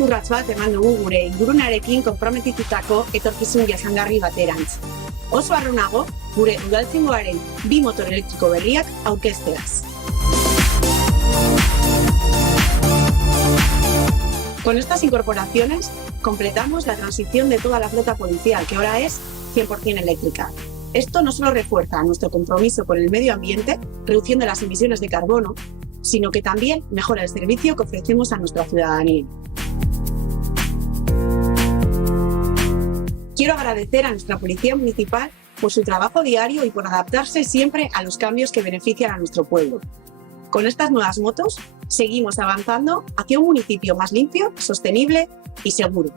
pausu urrats bat eman dugu gure ingurunarekin konprometitutako etorkizun jasangarri baterantz. Oso harro nago gure udaltzaingoaren 2 motor elektriko berriak aurkezteaz. Con estas incorporaciones completamos la transición de toda la flota policial, que ahora es 100% eléctrica. Esto no solo refuerza nuestro compromiso con el medio ambiente, reduciendo las emisiones de carbono, sino que también mejora el servicio que ofrecemos a nuestra ciudadanía. Quiero agradecer a nuestra Policía Municipal por su trabajo diario y por adaptarse siempre a los cambios que benefician a nuestro pueblo. Con estas nuevas motos, seguimos avanzando hacia un municipio más limpio, sostenible y seguro.